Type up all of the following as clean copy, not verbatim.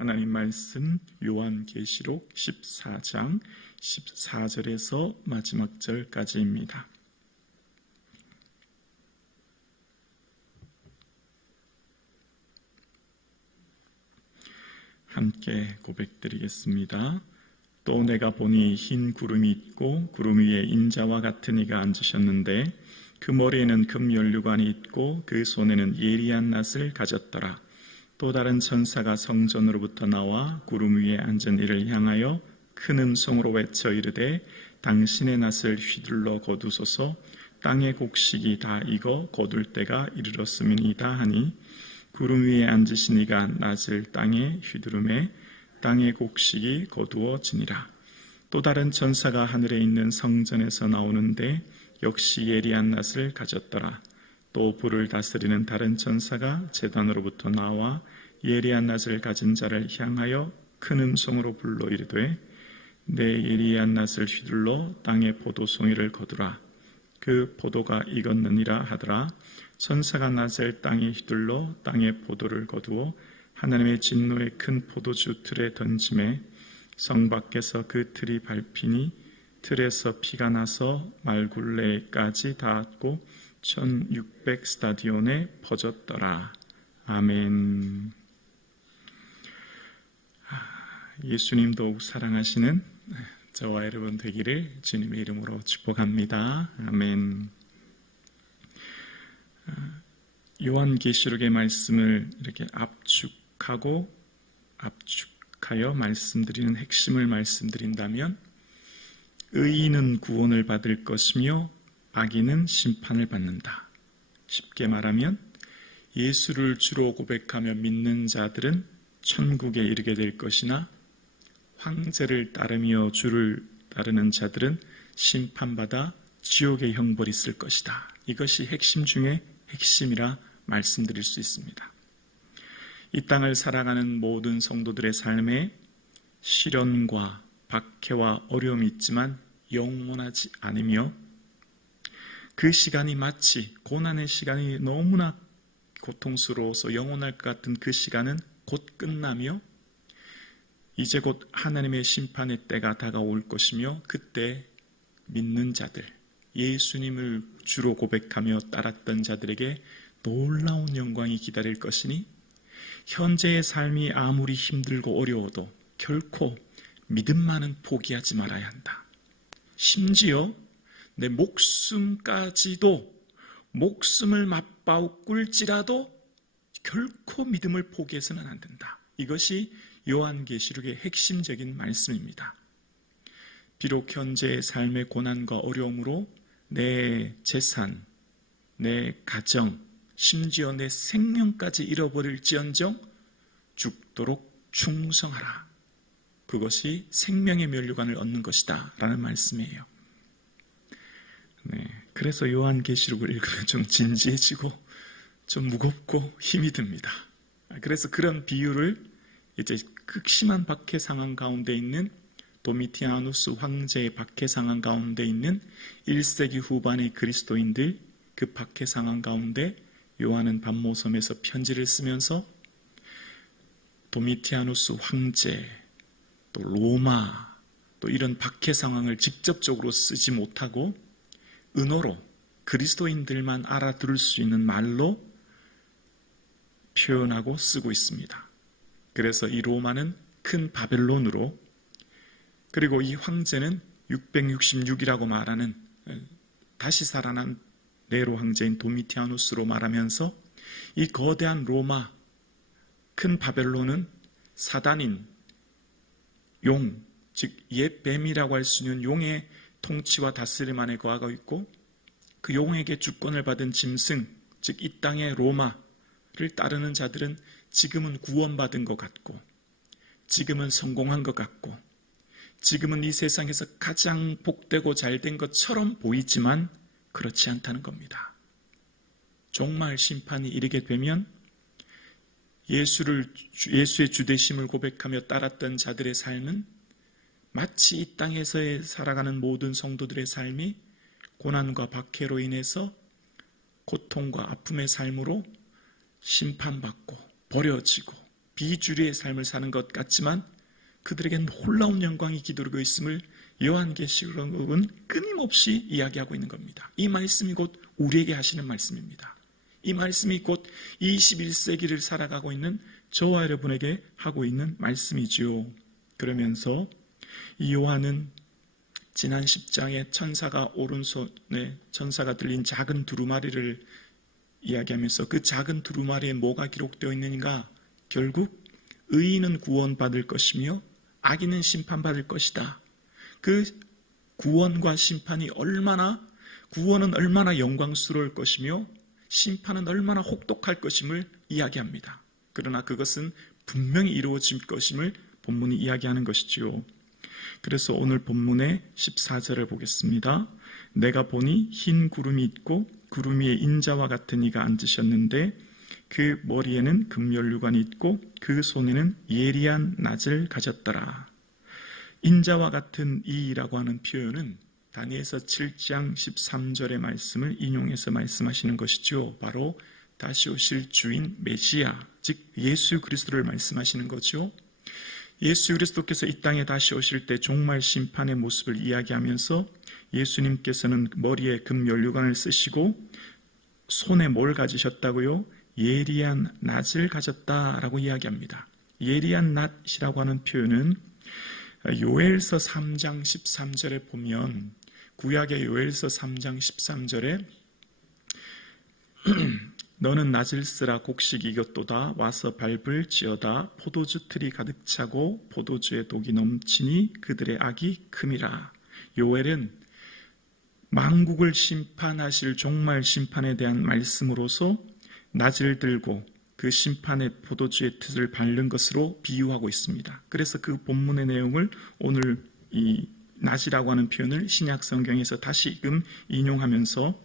하나님 말씀 요한계시록 14장 14절에서 마지막 절까지입니다. 함께 고백드리겠습니다. 또 내가 보니 흰 구름이 있고 구름 위에 인자와 같은 이가 앉으셨는데 그 머리에는 금연류관이 있고 그 손에는 예리한 낫을 가졌더라. 또 다른 천사가 성전으로부터 나와 구름 위에 앉은 이를 향하여 큰 음성으로 외쳐 이르되 당신의 낫을 휘둘러 거두소서. 땅의 곡식이 다 익어 거둘 때가 이르렀음이니이다 하니 구름 위에 앉으신 이가 낫을 땅에 휘두르매 땅의 곡식이 거두어지니라. 또 다른 천사가 하늘에 있는 성전에서 나오는데 역시 예리한 낫을 가졌더라. 또 불을 다스리는 다른 천사가 제단으로부터 나와 예리한 낫을 가진 자를 향하여 큰 음성으로 불러 이르되 내 예리한 낫을 휘둘러 땅의 포도송이를 거두라. 그 포도가 익었느니라 하더라. 천사가 낫을 땅에 휘둘러 땅의 포도를 거두어 하나님의 진노의 큰 포도주 틀에 던짐에 성 밖에서 그 틀이 밟히니 틀에서 피가 나서 말굴레까지 닿았고 1600 스타디온에 퍼졌더라. 아멘. 예수님 더욱 사랑하시는 저와 여러분 되기를 주님의 이름으로 축복합니다. 아멘. 요한계시록의 말씀을 이렇게 압축하여 말씀드리는 핵심을 말씀드린다면 의인은 구원을 받을 것이며 악인은 심판을 받는다. 쉽게 말하면 예수를 주로 고백하며 믿는 자들은 천국에 이르게 될 것이나 황제를 따르며 주를 따르는 자들은 심판받아 지옥의 형벌이 있을 것이다. 이것이 핵심 중에 핵심이라 말씀드릴 수 있습니다. 이 땅을 살아가는 모든 성도들의 삶에 시련과 박해와 어려움이 있지만 영원하지 않으며 그 시간이 마치 고난의 시간이 너무나 고통스러워서 영원할 것 같은 그 시간은 곧 끝나며 이제 곧 하나님의 심판의 때가 다가올 것이며 그때 믿는 자들, 예수님을 주로 고백하며 따랐던 자들에게 놀라운 영광이 기다릴 것이니 현재의 삶이 아무리 힘들고 어려워도 결코 믿음만은 포기하지 말아야 한다. 심지어 내 목숨을 맞바꿀지라도 결코 믿음을 포기해서는 안 된다. 이것이 요한계시록의 핵심적인 말씀입니다. 비록 현재의 삶의 고난과 어려움으로 내 재산, 내 가정, 심지어 내 생명까지 잃어버릴지언정 죽도록 충성하라. 그것이 생명의 면류관을 얻는 것이다 라는 말씀이에요. 그래서 요한계시록을 읽으면 좀 진지해지고 좀 무겁고 힘이 듭니다. 그래서 그런 비유를 이제 극심한 박해 상황 가운데 있는 도미티아누스 황제의 박해 상황 가운데 있는 1세기 후반의 그리스도인들, 그 박해 상황 가운데 요한은 반모섬에서 편지를 쓰면서 도미티아누스 황제, 또 로마, 또 이런 박해 상황을 직접적으로 쓰지 못하고 은어로 그리스도인들만 알아들을 수 있는 말로 표현하고 쓰고 있습니다. 그래서 이 로마는 큰 바벨론으로, 그리고 이 황제는 666이라고 말하는 다시 살아난 네로 황제인 도미티아누스로 말하면서 이 거대한 로마, 큰 바벨론은 사단인 용, 즉 옛 뱀이라고 할 수 있는 용의 통치와 다스림 안에 거하고 있고 그 용에게 주권을 받은 짐승, 즉 이 땅의 로마를 따르는 자들은 지금은 구원받은 것 같고 지금은 성공한 것 같고 지금은 이 세상에서 가장 복되고 잘된 것처럼 보이지만 그렇지 않다는 겁니다. 종말 심판이 이르게 되면 예수의 주되심을 고백하며 따랐던 자들의 삶은 마치 이 땅에서 살아가는 모든 성도들의 삶이 고난과 박해로 인해서 고통과 아픔의 삶으로 심판받고 버려지고 비주류의 삶을 사는 것 같지만 그들에게 놀라운 영광이 기다리고 있음을 요한계시록은 끊임없이 이야기하고 있는 겁니다. 이 말씀이 곧 우리에게 하시는 말씀입니다. 이 말씀이 곧 21세기를 살아가고 있는 저와 여러분에게 하고 있는 말씀이지요. 그러면서 이 요한은 지난 10장에 천사가 오른손에 천사가 들린 작은 두루마리를 이야기하면서 그 작은 두루마리에 뭐가 기록되어 있는가? 결국 의인은 구원받을 것이며 악인은 심판받을 것이다. 그 구원과 심판이 구원은 얼마나 영광스러울 것이며 심판은 얼마나 혹독할 것임을 이야기합니다. 그러나 그것은 분명히 이루어질 것임을 본문이 이야기하는 것이지요. 그래서 오늘 본문의 14절을 보겠습니다. 내가 보니 흰 구름이 있고 구름 위에 인자와 같은 이가 앉으셨는데 그 머리에는 금면류관이 있고 그 손에는 예리한 낫을 가졌더라. 인자와 같은 이라고 하는 표현은 다니엘서 7장 13절의 말씀을 인용해서 말씀하시는 것이죠. 바로 다시 오실 주인 메시아, 즉 예수 그리스도를 말씀하시는 거죠. 예수 그리스도께서 이 땅에 다시 오실 때 종말 심판의 모습을 이야기하면서 예수님께서는 머리에 금면류관을 쓰시고 손에 뭘 가지셨다고요? 예리한 낫을 가졌다라고 이야기합니다. 예리한 낫이라고 하는 표현은 요엘서 3장 13절에 보면 구약의 요엘서 3장 13절에 너는 낫을 쓰라 곡식이 익었도다 와서 밟을지어다 포도주 틀이 가득 차고 포도주의 독이 넘치니 그들의 악이 큼이라. 요엘은 만국을 심판하실 종말 심판에 대한 말씀으로서 낫을 들고 그 심판의 포도주의 틀을 밟는 것으로 비유하고 있습니다. 그래서 그 본문의 내용을 오늘 이 낫이라고 하는 표현을 신약 성경에서 다시금 인용하면서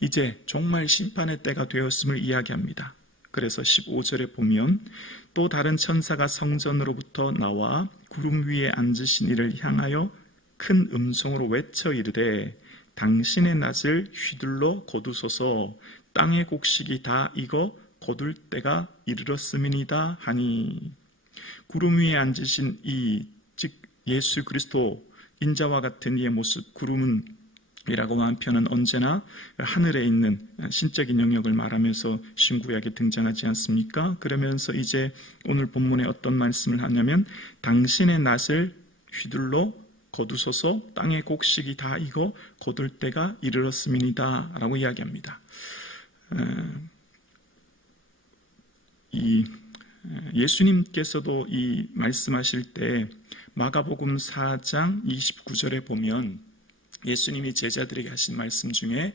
이제 종말 심판의 때가 되었음을 이야기합니다. 그래서 15절에 보면 또 다른 천사가 성전으로부터 나와 구름 위에 앉으신 이를 향하여 큰 음성으로 외쳐 이르되 당신의 낫을 휘둘러 거두소서 땅의 곡식이 다 익어 거둘 때가 이르렀음이니이다 하니. 구름 위에 앉으신 이 즉 예수 그리스도 인자와 같은 이의 모습, 구름이라고 하는 표현은 언제나 하늘에 있는 신적인 영역을 말하면서 신구약에 등장하지 않습니까? 그러면서 이제 오늘 본문에 어떤 말씀을 하냐면 당신의 낫을 휘둘러 거두소서 땅의 곡식이 다 익어 거둘 때가 이르렀음이니이다 라고 이야기합니다. 예수님께서도 이 말씀하실 때 마가복음 4장 29절에 보면 예수님이 제자들에게 하신 말씀 중에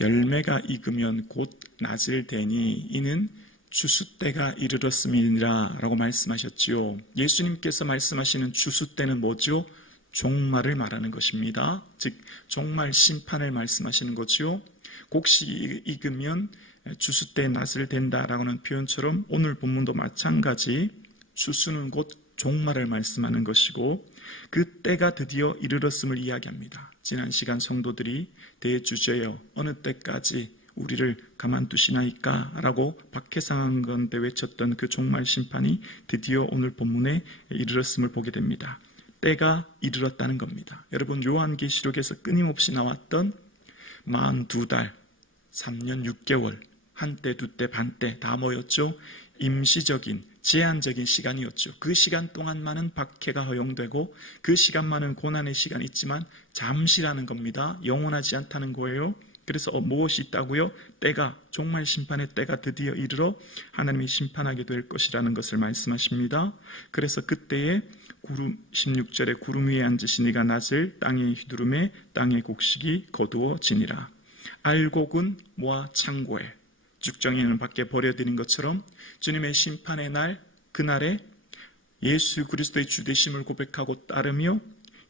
열매가 익으면 곧 낫을 대니 이는 주수 때가 이르렀음이니라 라고 말씀하셨지요. 예수님께서 말씀하시는 주수 때는 뭐죠? 종말을 말하는 것입니다. 즉 종말 심판을 말씀하시는 거지요. 곡식이 익으면 주수 때 낫을 댄다라고 하는 표현처럼 오늘 본문도 마찬가지 주수는 곧 종말을 말씀하는 것이고 그 때가 드디어 이르렀음을 이야기합니다. 지난 시간 성도들이 대주제여 어느 때까지 우리를 가만두시나이까 라고 박해상한 건데 외쳤던 그 종말 심판이 드디어 오늘 본문에 이르렀음을 보게 됩니다. 때가 이르렀다는 겁니다. 여러분 요한계시록에서 끊임없이 나왔던 42달 3년 6개월 한때 두때 반때 다 모였죠. 임시적인 제한적인 시간이었죠. 그 시간 동안만은 박해가 허용되고 그 시간만은 고난의 시간이 있지만 잠시라는 겁니다. 영원하지 않다는 거예요. 그래서 무엇이 있다고요? 때가 종말 심판의 때가 드디어 이르러 하나님이 심판하게 될 것이라는 것을 말씀하십니다. 그래서 그때에 16절에 구름 위에 앉으신 이가 낫을 땅에 휘두르매 땅의 곡식이 거두어지니라. 알곡은 모아 창고에 죽정이는 밖에 버려드린 것처럼 주님의 심판의 날 그날에 예수 그리스도의 주되심을 고백하고 따르며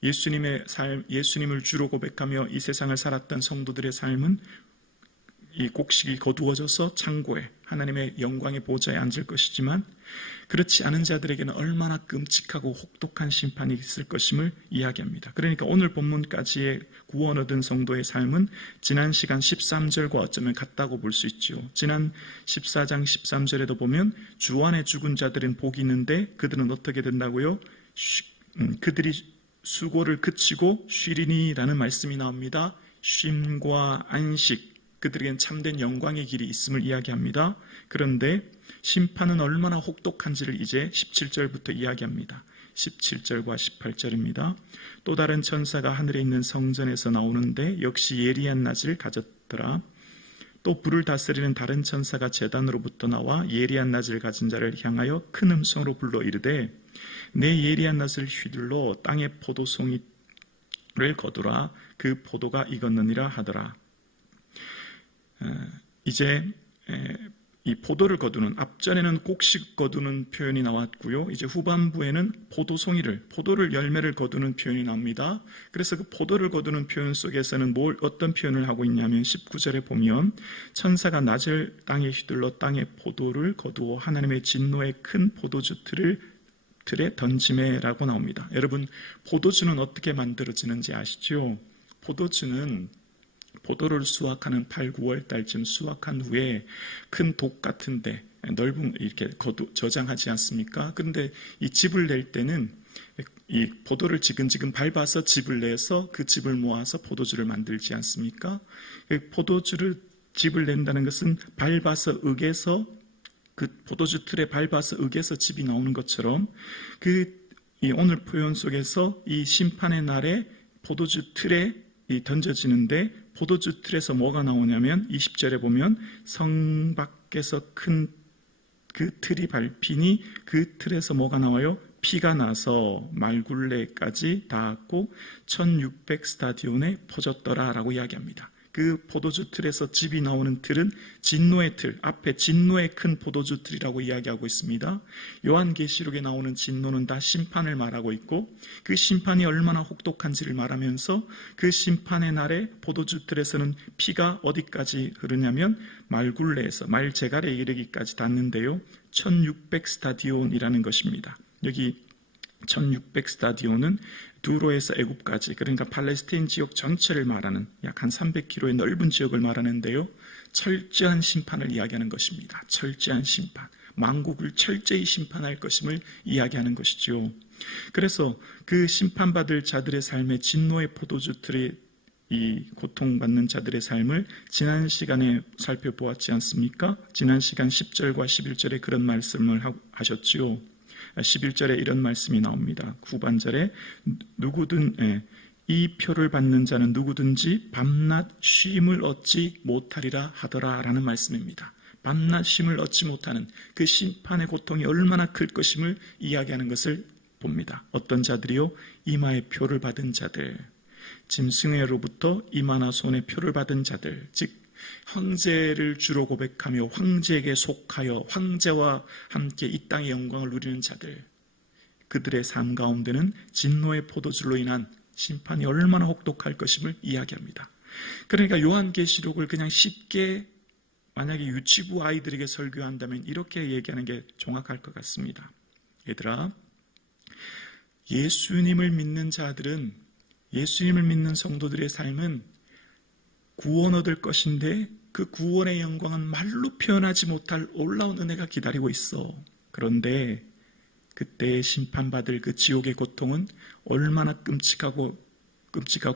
예수님의 삶, 예수님을 주로 고백하며 이 세상을 살았던 성도들의 삶은 이 곡식이 거두어져서 창고에 하나님의 영광의 보좌에 앉을 것이지만 그렇지 않은 자들에게는 얼마나 끔찍하고 혹독한 심판이 있을 것임을 이야기합니다. 그러니까 오늘 본문까지의 구원 얻은 성도의 삶은 지난 시간 13절과 어쩌면 같다고 볼 수 있죠. 지난 14장 13절에도 보면 주 안에 죽은 자들은 복이 있는데 그들은 어떻게 된다고요? 그들이 수고를 그치고 쉬리니라는 말씀이 나옵니다. 쉼과 안식, 그들에겐 참된 영광의 길이 있음을 이야기합니다. 그런데 심판은 얼마나 혹독한지를 이제 17절부터 이야기합니다. 17절과 18절입니다. 또 다른 천사가 하늘에 있는 성전에서 나오는데 역시 예리한 낯을 가졌더라. 또 불을 다스리는 다른 천사가 제단으로부터 나와 예리한 낯을 가진 자를 향하여 큰 음성으로 불러 이르되 내 예리한 낯을 휘둘러 땅의 포도송이를 거두라. 그 포도가 익었느니라 하더라. 이제 이 포도를 거두는, 앞전에는 곡식 거두는 표현이 나왔고요. 이제 후반부에는 포도를 열매를 거두는 표현이 나옵니다. 그래서 그 포도를 거두는 표현 속에서는 어떤 표현을 하고 있냐면 19절에 보면 천사가 낫을 땅에 휘둘러 땅의 포도를 거두어 하나님의 진노의 큰 포도주 틀에 던지매라고 나옵니다. 여러분, 포도주는 어떻게 만들어지는지 아시죠? 포도를 수확하는 8, 9월 달쯤 수확한 후에 큰 독 같은데 넓은 이렇게 저장하지 않습니까? 그런데 이 즙을 낼 때는 이 포도를 지근지근 밟아서 즙을 내서 그 즙을 모아서 포도주를 만들지 않습니까? 즙을 낸다는 것은 밟아서 으개서 그 포도주 틀에 밟아서 으개서 즙이 나오는 것처럼 이 오늘 표현 속에서 이 심판의 날에 포도주 틀에 던져지는데 포도주 틀에서 뭐가 나오냐면 20절에 보면 성 밖에서 큰 그 틀이 밟히니 그 틀에서 뭐가 나와요? 피가 나서 말굴레까지 닿았고 1600 스타디온에 퍼졌더라라고 이야기합니다. 그 포도주 틀에서 즙이 나오는 틀은 진노의 틀, 앞에 진노의 큰 포도주 틀이라고 이야기하고 있습니다. 요한계시록에 나오는 진노는 다 심판을 말하고 있고 그 심판이 얼마나 혹독한지를 말하면서 그 심판의 날에 포도주 틀에서는 피가 어디까지 흐르냐면 말굴레에서 말제갈에 이르기까지 닿는데요. 1600 스타디온이라는 것입니다. 여기 1600 스타디온은 두로에서 애굽까지, 그러니까 팔레스타인 지역 전체를 말하는 약 한 300km의 넓은 지역을 말하는데요. 철저한 심판을 이야기하는 것입니다. 철저한 심판, 만국을 철저히 심판할 것임을 이야기하는 것이죠. 그래서 그 심판받을 자들의 삶의 진노의 포도주 틀에 이 고통받는 자들의 삶을 지난 시간에 살펴보았지 않습니까? 지난 시간 10절과 11절에 그런 말씀을 하셨지요. 11절에 이런 말씀이 나옵니다. 후반절에 이 표를 받는 자는 누구든지 밤낮 쉼을 얻지 못하리라 하더라 라는 말씀입니다. 밤낮 쉼을 얻지 못하는 그 심판의 고통이 얼마나 클 것임을 이야기하는 것을 봅니다. 어떤 자들이요? 이마의 표를 받은 자들, 짐승회로부터 이마나 손에 표를 받은 자들, 즉 황제를 주로 고백하며 황제에게 속하여 황제와 함께 이 땅의 영광을 누리는 자들, 그들의 삶 가운데는 진노의 포도주로 인한 심판이 얼마나 혹독할 것임을 이야기합니다. 그러니까 요한계시록을 그냥 쉽게 만약에 유치부 아이들에게 설교한다면 이렇게 얘기하는 게 정확할 것 같습니다. 얘들아, 예수님을 믿는 자들은, 예수님을 믿는 성도들의 삶은 구원 얻을 것인데 그 구원의 영광은 말로 표현하지 못할 놀라운 은혜가 기다리고 있어. 그런데 그때 심판받을 그 지옥의 고통은 얼마나 끔찍하고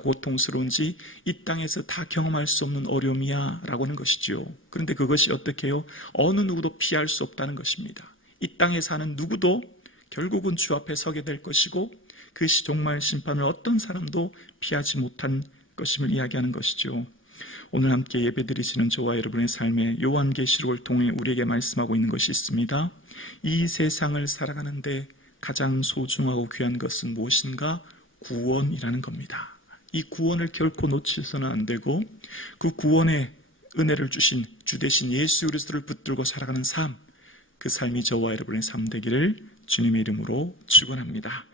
고통스러운지 이 땅에서 다 경험할 수 없는 어려움이야 라고 하는 것이죠. 그런데 그것이 어떻게 해요? 어느 누구도 피할 수 없다는 것입니다. 이 땅에 사는 누구도 결국은 주 앞에 서게 될 것이고 그 종말 심판을 어떤 사람도 피하지 못한 것임을 이야기하는 것이죠. 오늘 함께 예배드리시는 저와 여러분의 삶에 요한계시록을 통해 우리에게 말씀하고 있는 것이 있습니다. 이 세상을 살아가는데 가장 소중하고 귀한 것은 무엇인가? 구원이라는 겁니다. 이 구원을 결코 놓치서는 안 되고 그 구원의 은혜를 주신 주 대신 예수 그리스도를 붙들고 살아가는 삶, 그 삶이 저와 여러분의 삶 되기를 주님의 이름으로 축원합니다.